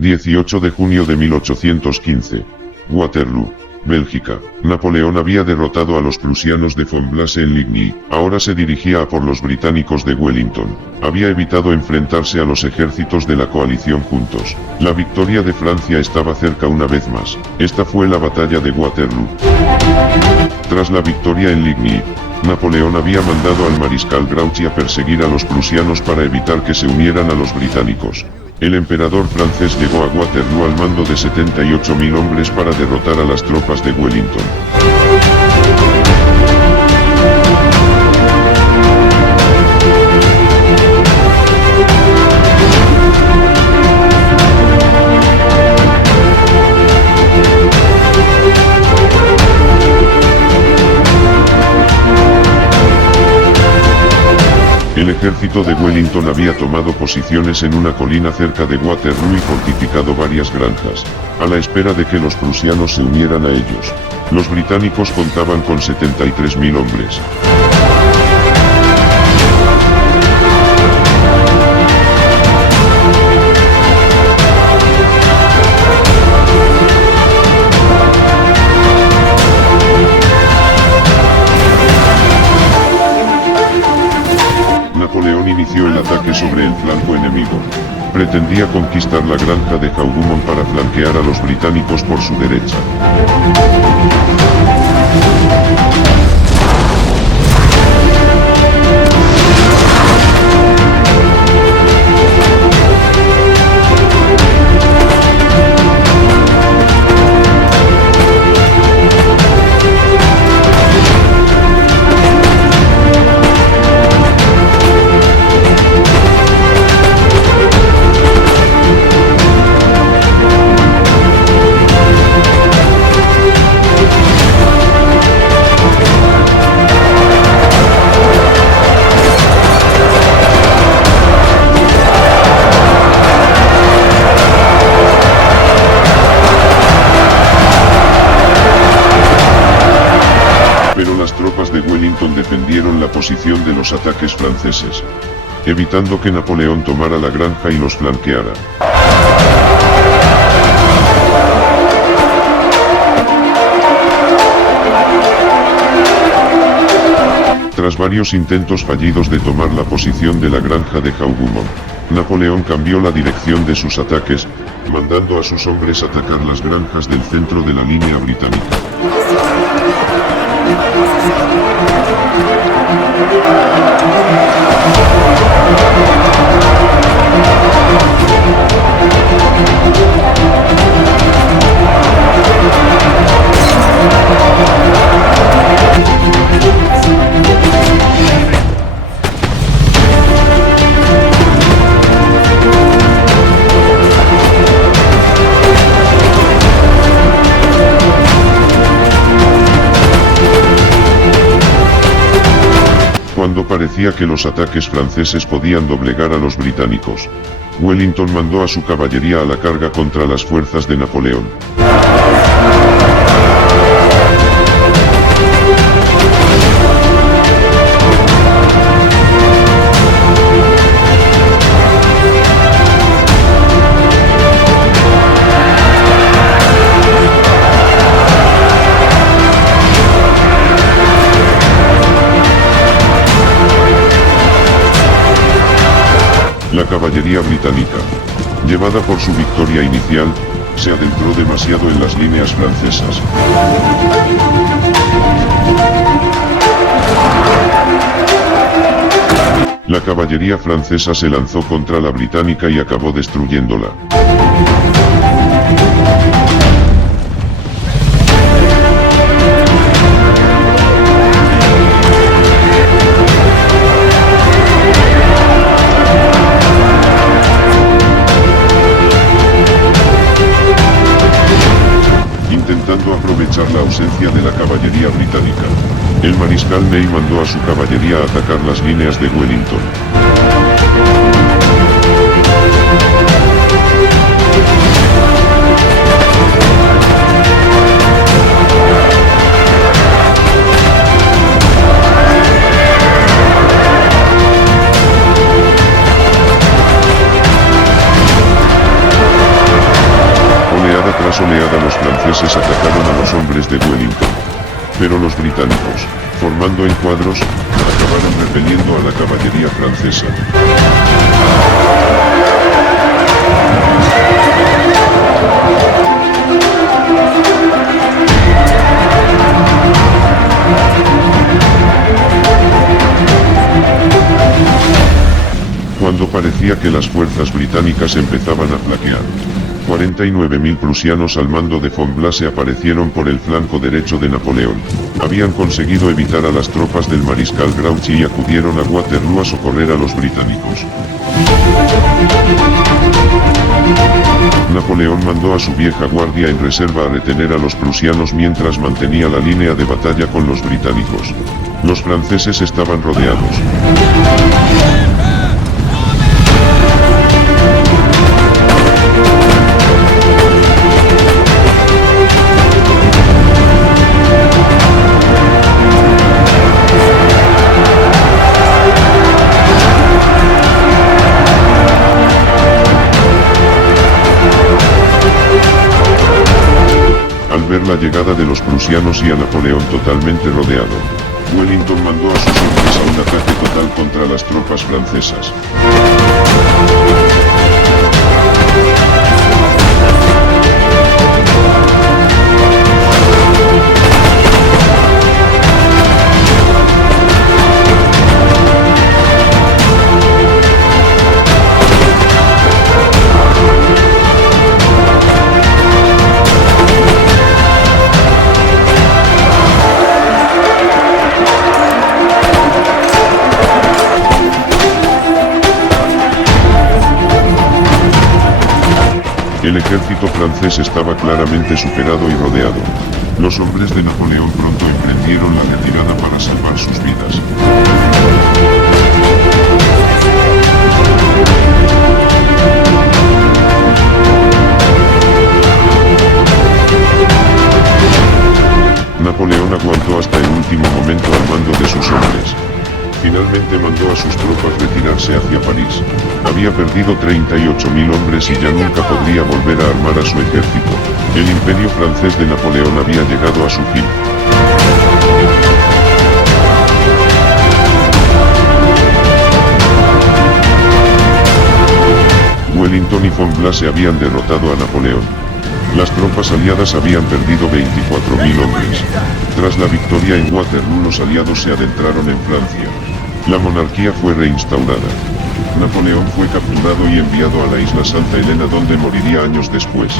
18 de junio de 1815. Waterloo, Bélgica. Napoleón había derrotado a los prusianos de Fonblasse-en-Ligny, ahora se dirigía a por los británicos de Wellington. Había evitado enfrentarse a los ejércitos de la coalición juntos. La victoria de Francia estaba cerca una vez más. Esta fue la batalla de Waterloo. Tras la victoria en Ligny, Napoleón había mandado al mariscal Grouchy a perseguir a los prusianos para evitar que se unieran a los británicos. El emperador francés llegó a Waterloo al mando de 78.000 hombres para derrotar a las tropas de Wellington. El ejército de Wellington había tomado posiciones en una colina cerca de Waterloo y fortificado varias granjas, a la espera de que los prusianos se unieran a ellos. Los británicos contaban con 73.000 hombres. Napoleón inició el ataque sobre el flanco enemigo. Pretendía conquistar la granja de Hougoumont para flanquear a los británicos por su derecha. Pero las tropas de Wellington defendieron la posición de los ataques franceses, evitando que Napoleón tomara la granja y los flanqueara. Tras varios intentos fallidos de tomar la posición de la granja de Hougoumont, Napoleón cambió la dirección de sus ataques, mandando a sus hombres atacar las granjas del centro de la línea británica. Cuando parecía que los ataques franceses podían doblegar a los británicos, Wellington mandó a su caballería a la carga contra las fuerzas de Napoleón. La caballería británica, llevada por su victoria inicial, se adentró demasiado en las líneas francesas. La caballería francesa se lanzó contra la británica y acabó destruyéndola. Intentando aprovechar la ausencia de la caballería británica, el mariscal Ney mandó a su caballería a atacar las líneas de Wellington. Oleada tras oleada los franceses atacaron a los hombres de Wellington. Pero los británicos, formando en cuadros, acabaron repeliendo a la caballería francesa. Cuando parecía que las fuerzas británicas empezaban a flaquear, 49.000 prusianos al mando de von Blase aparecieron por el flanco derecho de Napoleón. Habían conseguido evitar a las tropas del mariscal Grouchy y acudieron a Waterloo a socorrer a los británicos. Napoleón mandó a su vieja guardia en reserva a retener a los prusianos mientras mantenía la línea de batalla con los británicos. Los franceses estaban rodeados. Al ver la llegada de los prusianos y a Napoleón totalmente rodeado, Wellington mandó a sus hombres a un ataque total contra las tropas francesas. El ejército francés estaba claramente superado y rodeado. Los hombres de Napoleón pronto emprendieron la retirada para salvar sus vidas. Napoleón aguantó hasta el último momento al mando de sus hombres. Finalmente mandó a sus tropas retirarse hacia París. Había perdido 38.000 hombres y ya nunca podría volver a armar a su ejército. El imperio francés de Napoleón había llegado a su fin. Wellington y von Blase habían derrotado a Napoleón. Las tropas aliadas habían perdido 24.000 hombres. Tras la victoria en Waterloo, los aliados se adentraron en Francia. La monarquía fue reinstaurada. Napoleón fue capturado y enviado a la isla Santa Elena, donde moriría años después.